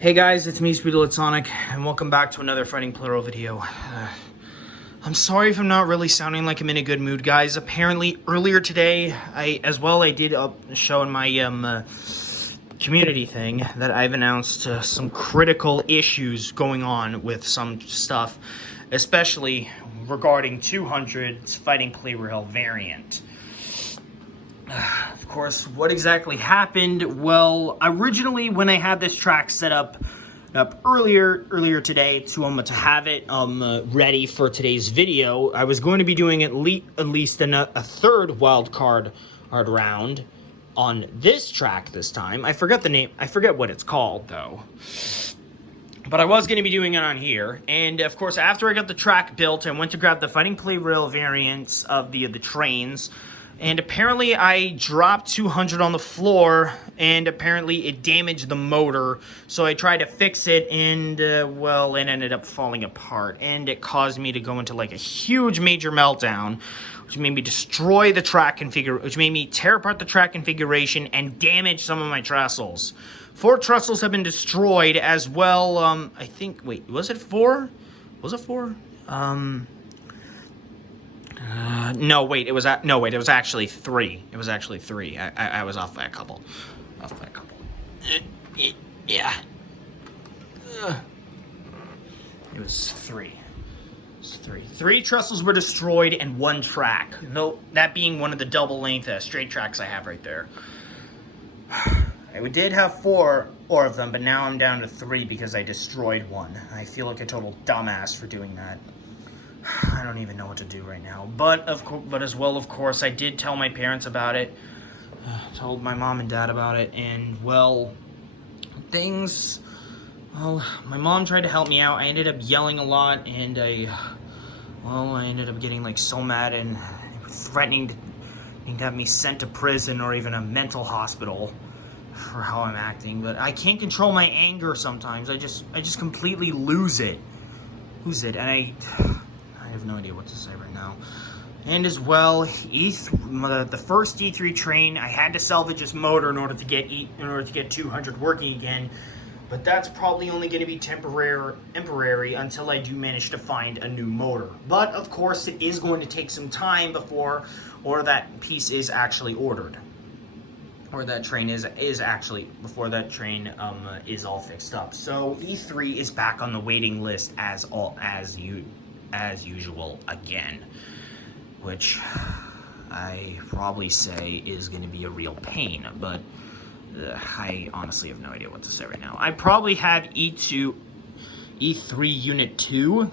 Hey guys, it's me, Sonic, and welcome back to another Fighting Plarail video. I'm sorry if I'm not really sounding like I'm in a good mood, guys. Apparently, earlier today, I did a show in my community thing that I've announced some critical issues going on with some stuff, especially regarding 200's Fighting Plarail variant. Of course, what exactly happened? Well, originally when I had this track set up earlier today to have it ready for today's video, I was going to be doing at least a third wild card round on this track this time. I forget the name. I forget what it's called though. But I was going to be doing it on here, and of course, after I got the track built, I went to grab the Fighting Plarail variants of the trains. And apparently I dropped 200 on the floor, and apparently it damaged the motor. So I tried to fix it, and, well, it ended up falling apart. And it caused me to go into, like, a huge major meltdown, which made me destroy the track which made me tear apart the track configuration and damage some of my trestles. 4 trestles have been destroyed as well. I think, wait, was it 4? Was it 4? No, wait, it was actually 3. It was actually 3. I was off by a couple. Yeah. It was 3. It's 3. 3 trestles were destroyed and 1 track. No, that being one of the double length straight tracks I have right there. I did have 4 of them, but now I'm down to 3 because I destroyed 1. I feel like a total dumbass for doing that. I don't even know what to do right now. But as well, of course, I did tell my parents about it. Told my mom and dad about it, and well, my mom tried to help me out. I ended up yelling a lot, and I ended up getting like so mad and threatening to have me sent to prison or even a mental hospital for how I'm acting. But I can't control my anger sometimes. I just completely lose it, and I have no idea what to say right now. And as well, the first E3 train, I had to salvage its motor in order to get 200 working again. But that's probably only going to be temporary until I do manage to find a new motor. But of course, it is going to take some time before that piece is actually ordered, or that train before that train is all fixed up. So E3 is back on the waiting list as usual again, which I probably say is going to be a real pain, but I honestly have no idea what to say right now. I probably have E3 Unit 2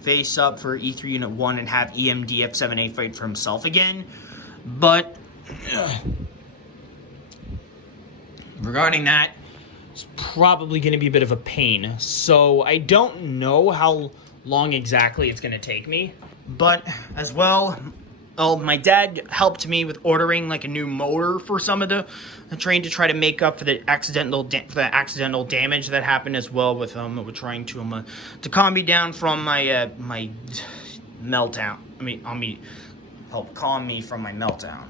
face up for E3 Unit 1 and have EMDF7A fight for himself again, but regarding that, it's probably going to be a bit of a pain. So I don't know how long exactly it's going to take me, but as well, my dad helped me with ordering like a new motor for some of the train to try to make up for the accidental damage that happened as well with trying to calm me down from my my meltdown. Help calm me from my meltdown,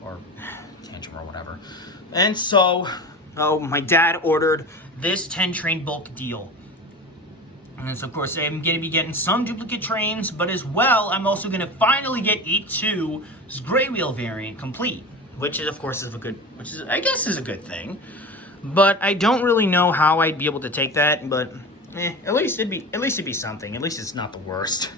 or tantrum or whatever. And so, my dad ordered this 10 train bulk deal. And so, of course, I'm going to be getting some duplicate trains, but as well, I'm also going to finally get E2's gray wheel variant complete, which is, of course, I guess is a good thing. But I don't really know how I'd be able to take that, but at least it'd be something. At least it's not the worst.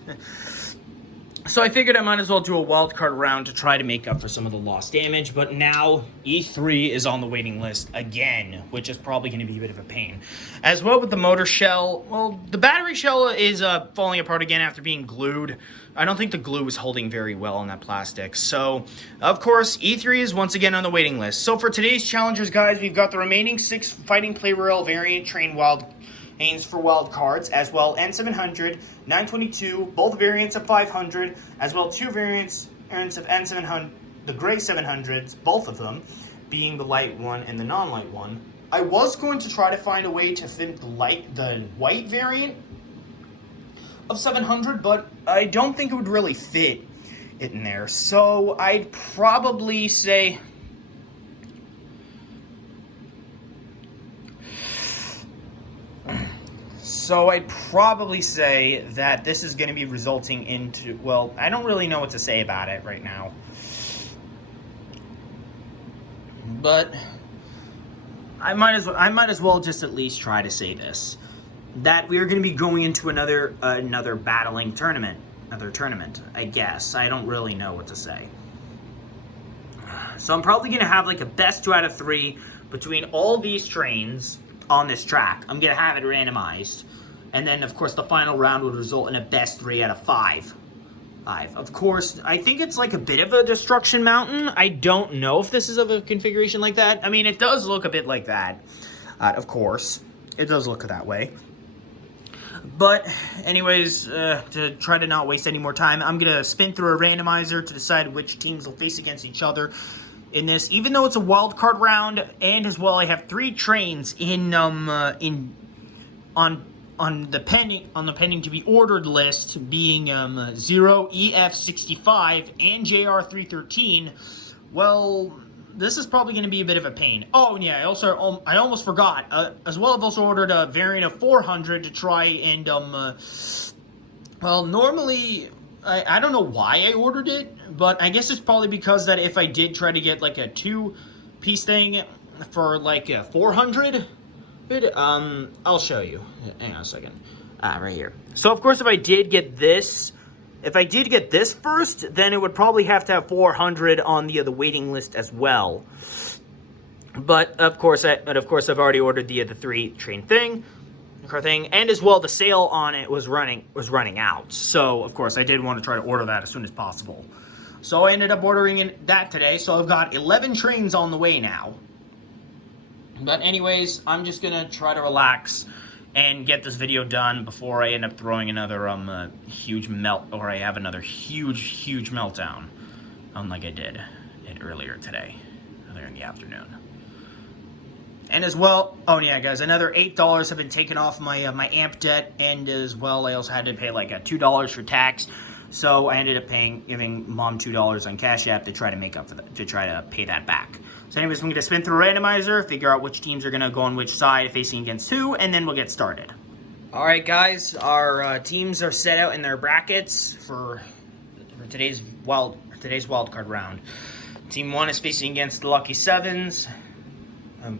So I figured I might as well do a wildcard round to try to make up for some of the lost damage, but now E3 is on the waiting list again, which is probably going to be a bit of a pain. As well with the motor shell, well, the battery shell is falling apart again after being glued. I don't think the glue is holding very well on that plastic. So, of course, E3 is once again on the waiting list. So for today's challengers, guys, we've got the remaining 6 Fighting Plarail variant train lanes for wild cards, as well N700, 922, both variants of 500, as well 2 variants of N700, the gray 700s, both of them, being the light one and the non-light one. I was going to try to find a way to fit the white variant of 700, but I don't think it would really fit it in there. So I'd probably say So I'd probably say that this is going to be resulting into, well, I don't really know what to say about it right now. But I might as well just at least try to say this. That we are going to be going into another battling tournament. Another tournament, I guess. I don't really know what to say. So I'm probably going to have like a best 2 out of 3 between all these trains on this track. I'm going to have it randomized. And then, of course, the final round would result in a best 3 out of 5. Of course, I think it's like a bit of a destruction mountain. I don't know if this is of a configuration like that. I mean, it does look a bit like that. Of course, it does look that way. But anyways, to try to not waste any more time, I'm going to spin through a randomizer to decide which teams will face against each other in this. Even though it's a wild card round, and as well I have 3 trains on the pending to be ordered list, being 0, EF65, and JR313. Well, this is probably going to be a bit of a pain. Oh, and yeah, I almost forgot. As well, I've also ordered a variant of 400 to try and, well, normally, I don't know why I ordered it, but I guess it's probably because that if I did try to get, like, a 2-piece thing for, like, 400, I'll show you. Hang on a second. Right here. So, of course, if I did get this first, then it would probably have to have 400 on the waiting list as well. But of course, I've already ordered the 3 train car thing, and as well the sale on it was running out. So of course I did want to try to order that as soon as possible. So I ended up ordering that today. So I've got 11 trains on the way now. But anyways, I'm just gonna try to relax and get this video done before I end up throwing another huge meltdown, unlike I did earlier today, earlier in the afternoon. And as well, oh yeah, guys, another $8 have been taken off my my amp debt, and as well, I also had to pay like $2 for tax. So I ended up giving mom $2 on Cash App to try to make up for that, to try to pay that back. So anyways, I'm going to spin through a randomizer, figure out which teams are going to go on which side, facing against who, and then we'll get started. Alright guys, our teams are set out in their brackets for today's wildcard round. Team 1 is facing against the Lucky Sevens.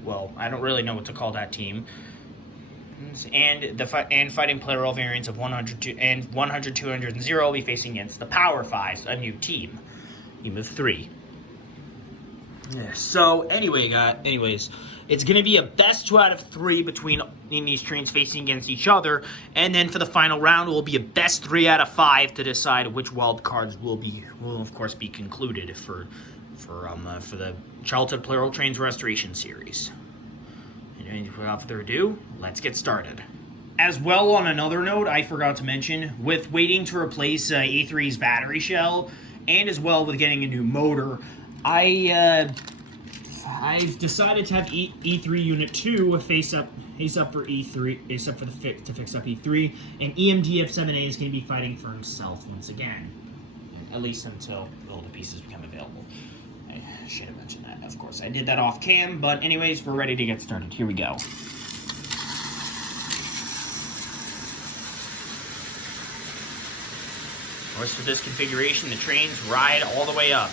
Well, I don't really know what to call that team. And Fighting Plarail variants of 100, 200, and 0 will be facing against the Power 5, a new team of 3. Yeah, so anyways, it's going to be a best 2 out of 3 between these trains facing against each other, and then for the final round, it will be a best 3 out of 5 to decide which wild cards will of course be concluded for the Childhood Plarail Trains Restoration Series. And without further ado, let's get started. As well, on another note, I forgot to mention, with waiting to replace E3's battery shell, and as well with getting a new motor, I've decided to have E3 Unit 2 face up for E3, to fix up E3, and EMDF7A is going to be fighting for himself once again, at least until all the pieces become available. I should have mentioned that. Of course, I did that off cam, but anyways, we're ready to get started. Here we go. Of course, for this configuration, the trains ride all the way up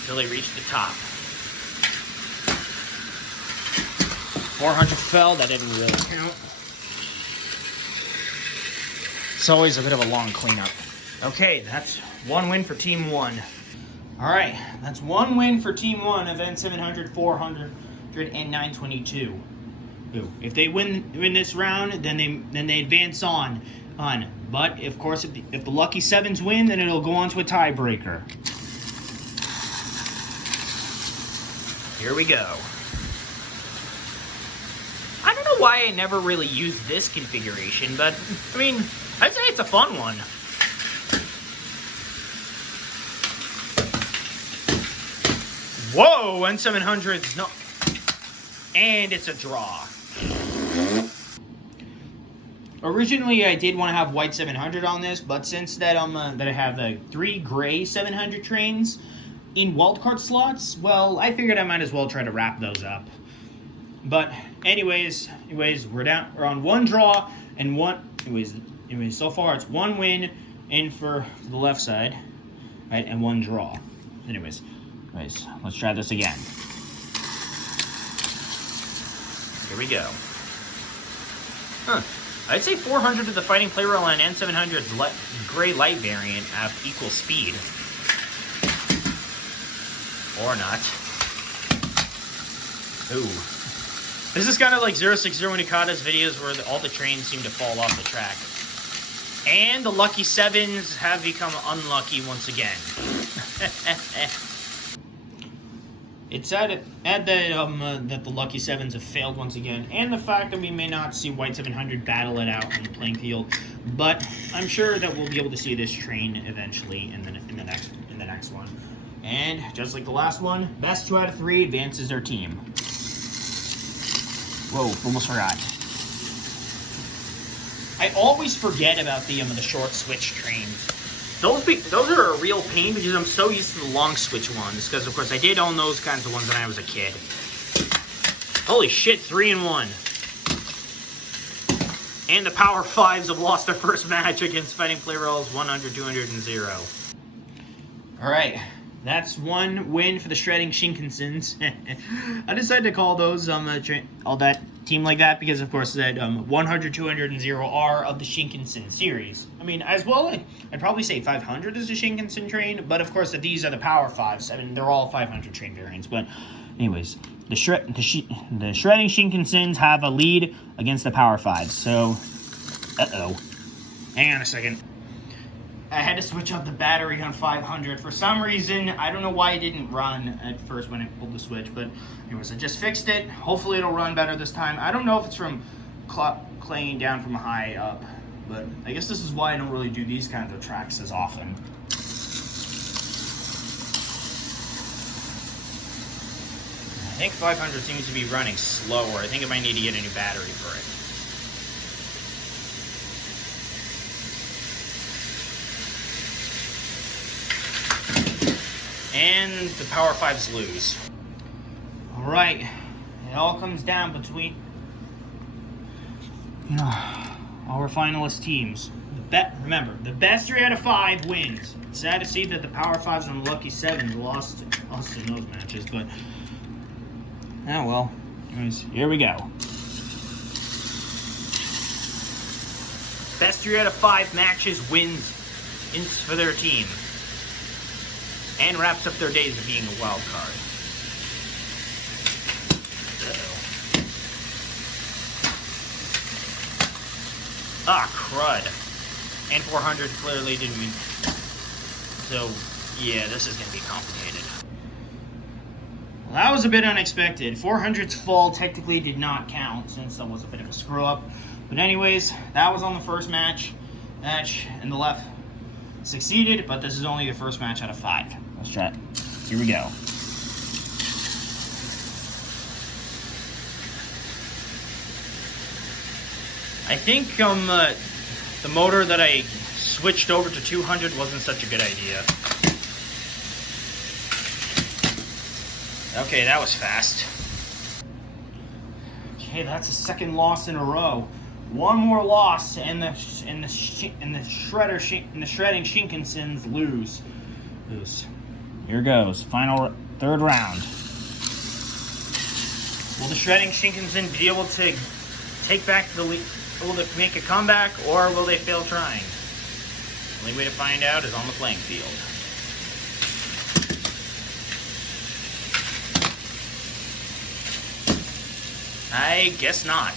until they reach the top. 400 fell, that didn't really count. It's always a bit of a long cleanup. Okay, that's 1 win for Team 1. Alright, that's 1 win for Team 1 of N700, 400, and 922. Ooh, if they win this round, then they advance on. But of course, if the Lucky Sevens win, then it'll go on to a tiebreaker. Here we go. I don't know why I never really used this configuration, but I mean, I'd say it's a fun one. Whoa, N700's not, and it's a draw. Originally, I did want to have white 700 on this, but since that that I have 3 gray 700 trains in wildcard slots, well, I figured I might as well try to wrap those up. But anyways, we're on one draw and one. Anyways, so far it's one win in for the left side, right, and one draw. Anyways, let's try this again. Here we go. I'd say 400 of the Fighting Plarail and N700's gray light variant have equal speed. Or not. Ooh. This is kind of like 060 Unikata's videos where all the trains seem to fall off the track. And the Lucky Sevens have become unlucky once again. It's sad that the Lucky Sevens have failed once again, and the fact that we may not see White 700 battle it out on the playing field. But I'm sure that we'll be able to see this train eventually in the next one. And just like the last one, best 2 out of 3 advances their team. Whoa, almost forgot. I always forget about the short switch trains. Those are a real pain because I'm so used to the long switch ones. Because of course I did own those kinds of ones when I was a kid. Holy shit, 3-1. And the Power 5s have lost their first match against Fighting Plarail's 100, 200, and 0. Alright, that's one win for the Shredding Shinkansens. I decided to call those all that team like that because of course that 100, 200, and 0 are of the Shinkansen series. I mean, as well, I'd probably say 500 is the Shinkansen train, but of course that these are the Power 5s. I mean, they're all 500 train variants. But anyways, the Shredding Shinkansens have a lead against the Power 5s. So, hang on a second. I had to switch out the battery on 500. For some reason, I don't know why it didn't run at first when I pulled the switch, but anyways, I just fixed it. Hopefully it'll run better this time. I don't know if it's from claying down from high up, but I guess this is why I don't really do these kinds of tracks as often. I think 500 seems to be running slower. I think I might need to get a new battery for it. And the Power 5s lose. Alright, it all comes down between, our finalist teams. Remember, the best 3 out of 5 wins. It's sad to see that the Power 5s and the Lucky 7s lost in those matches, but, oh well. Anyways, here we go. Best 3 out of 5 matches wins for their team. And wraps up their days of being a wild card. Ah, crud. And 400 clearly didn't mean... So, yeah, this is going to be complicated. Well, that was a bit unexpected. 400's fall technically did not count, since that was a bit of a screw-up. But anyways, that was on the first match, and the left succeeded, but this is only the first match out of 5. Let's try it. Here we go. I think the motor that I switched over to 200 wasn't such a good idea. Okay, that was fast. Okay, that's a second loss in a row. One more loss, and the Shredding Shinkansens lose. Here goes, third round. Will the Shredding Shinkansen be able to take back the lead? Will they make a comeback, or will they fail trying? The only way to find out is on the playing field. I guess not.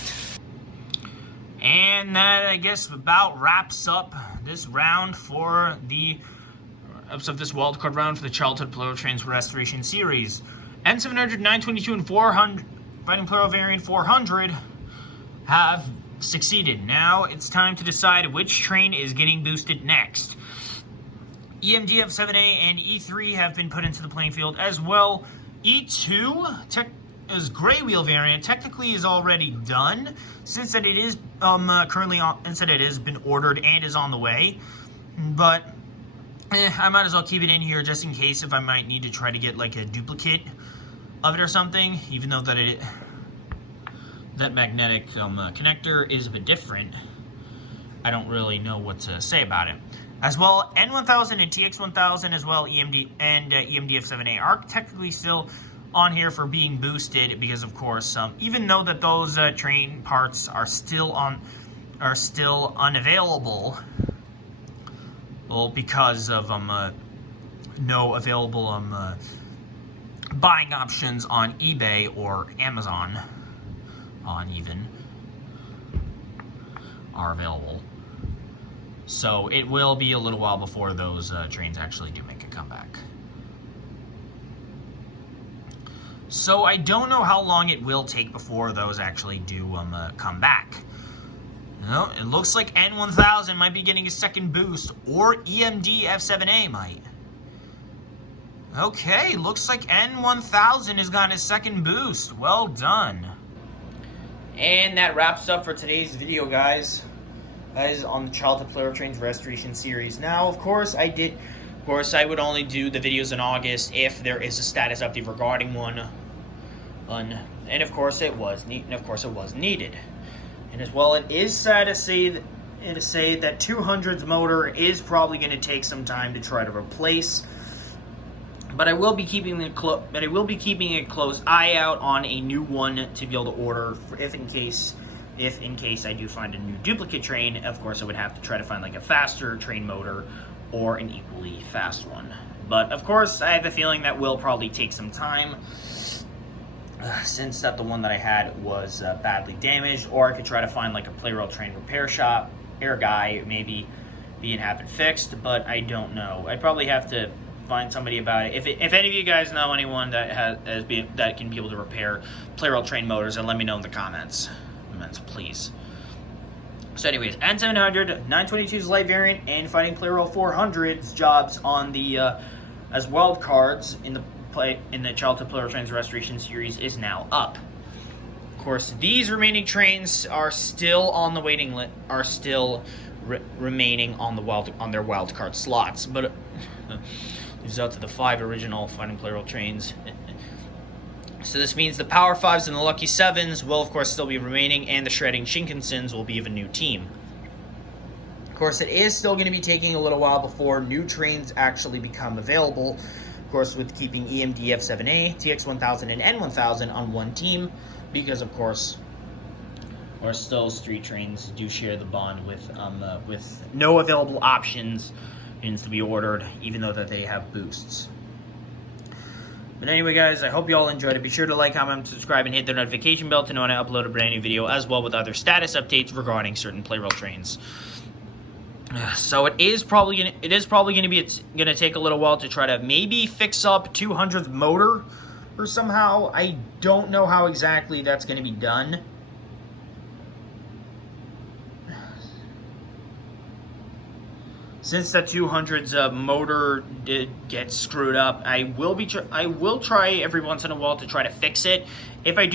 And that, I guess, about wraps up this round for the... of this wildcard round for the Childhood Plarail Trains Restoration Series. N700, 922, and 400, Fighting Plarail Variant 400 have succeeded. Now it's time to decide which train is getting boosted next. EMDF 7A and E3 have been put into the playing field as well. E2 is gray wheel variant technically is already done since that it is currently on, since that it has been ordered and is on the way. But I might as well keep it in here just in case if I might need to try to get like a duplicate of it or something, even though that that magnetic connector is a bit different. I don't really know what to say about it. As well, N1000 and TX1000 as well, EMD and EMDF7A are technically still on here for being boosted because, of course, even though that those train parts are still unavailable, well, because of no available buying options on eBay or Amazon, even are available. So it will be a little while before those trains actually do make a comeback. So I don't know how long it will take before those actually do come back. No, it looks like N1000 might be getting a second boost, or EMD F7A might. Okay, looks like N1000 has gotten a second boost. Well done. And that wraps up for today's video, guys. On the Childhood Plarail Trains Restoration Series. Now, of course, I would only do the videos in August if there is a status update regarding one. And of course, it was needed. And as well, it is sad to say that 200's motor is probably going to take some time to try to replace. But I will be keeping a close eye out on a new one to be able to order if in case I do find a new duplicate train. Of course, I would have to try to find like a faster train motor or an equally fast one. But of course, I have a feeling that will probably take some time, since that the one that I had was badly damaged. Or I could try to find like a Plarail train repair shop, air guy, maybe and have it fixed. But I don't know. I'd probably have to find somebody about it. If any of you guys know anyone that that can be able to repair Plarail train motors, then let me know in the comments, please. So anyways, N700, 922's light variant, and Fighting Plarail 400's jobs on the as wild cards in the Childhood Plarail Trains Restoration Series is now up. Of course, these remaining trains are still on the waiting list, remaining on their wild card slots, but these out to the 5 original Fighting Plarail trains. So this means the Power 5s and the Lucky 7s will, of course, still be remaining, and the Shredding Shinkansens will be of a new team. Of course, it is still going to be taking a little while before new trains actually become available. Of course, with keeping EMD F7A, TX1000, and N1000 on one team, because, of course, those 3 trains do share the bond with no available options to be ordered, even though that they have boosts. But anyway, guys, I hope you all enjoyed it. Be sure to like, comment, subscribe, and hit the notification bell to know when I upload a brand new video, as well with other status updates regarding certain Plarail trains. So it is probably gonna take a little while to try to maybe fix up 200's motor, or somehow. I don't know how exactly that's gonna be done. Since the 200's motor did get screwed up, I will try every once in a while to try to fix it. If I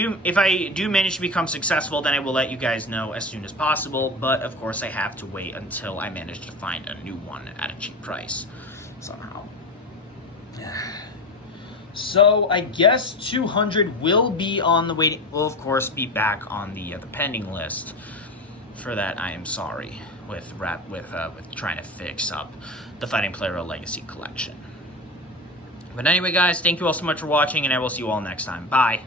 do manage to become successful, then I will let you guys know as soon as possible. But of course, I have to wait until I manage to find a new one at a cheap price somehow. So I guess 200 will be on the waiting. Will of course be back on the pending list. For that, I am sorry. With trying to fix up the Fighting Plarail Legacy Collection. But anyway, guys, thank you all so much for watching, and I will see you all next time. Bye.